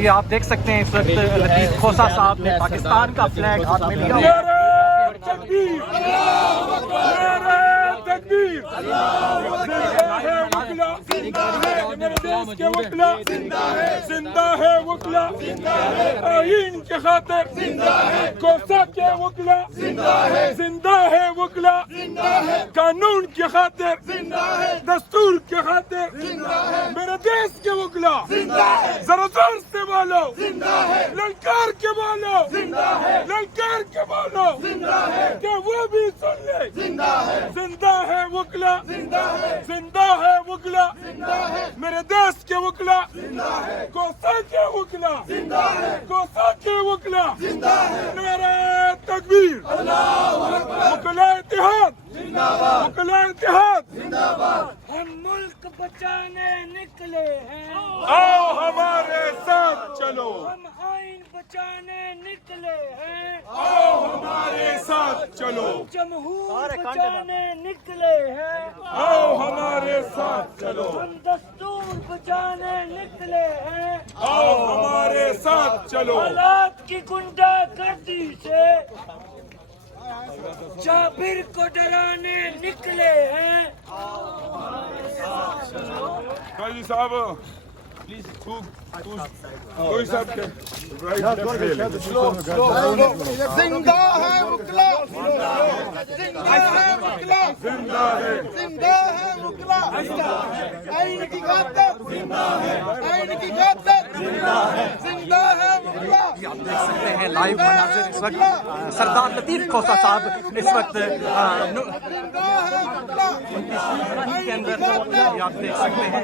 یہ آپ دیکھ سکتے ہیں اس وقت لطیف کھوسا صاحب نے پاکستان کا فلیگ ہاتھ میں لیا زندہ ہے وکلا آئین کے خاطر کوسا کے وکلا زندہ ہے وکلا قانون کے خاطر دستور کے خاطر میرے دیش کے وکلا ذرا زور سے بولو للکار کے بولو للکار کے بولو کہ وہ بھی سن لے زندہ ہے وکلا زندہ ہے وکلا میرے دیش کے وکلا کوسا کے وکلا کوسا کے وکلا نعرہ تکبیر وکلا اتحاد وکلا اتحاد ہم ملک بچانے نکلے ہیں آؤ ہمارے ساتھ چلو ہم آئین بچانے نکلے ہیں آؤ ہمارے ساتھ چلو جمہور بچانے نکلے ہیں آؤ ہمارے ساتھ چلو ہم دستور بچانے نکلے ہیں آؤ ہمارے ساتھ چلو حالات کی گنڈا گردی سے جابر کو ڈرانے نکلے ہیں قاضی صاحب پلیز کوئی صاحب کے زندہ ہے وکلا زندہ ہے وکلا زندہ ہے زندہ ہے وکلا آئین کی خاطر آئین کی خاطر زندہ ہے وکلا آپ دیکھ سکتے ہیں لائیو مناظر اس وقت سردار لطیف کھوسا صاحب اس وقت زندہ ہے وکلا کے اندر یہ آپ دیکھ سکتے ہیں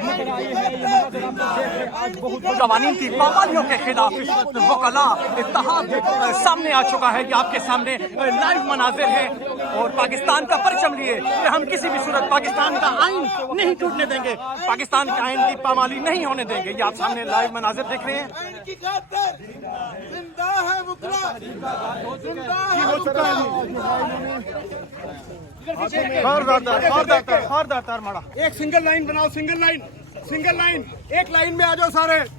قوانین کی پابندیوں کے خلاف اس وقت وکلاء اتحاد سامنے آ چکا ہے. یہ آپ کے سامنے لائیو مناظر ہیں اور پاکستان کا پرچم لیے کہ ہم کسی بھی صورت پاکستان کا آئین نہیں ٹوٹنے دیں گے, پاکستان کے آئین کی پامالی نہیں ہونے دیں گے. یہ آپ سامنے لائیو مناظر دیکھ رہے ہیں. آئین کی خاطر زندہ ہے وکلا زندہ ہے وکلا ماڑا ایک سنگل لائن بناؤ سنگل لائن ایک لائن میں آ جاؤ سارے.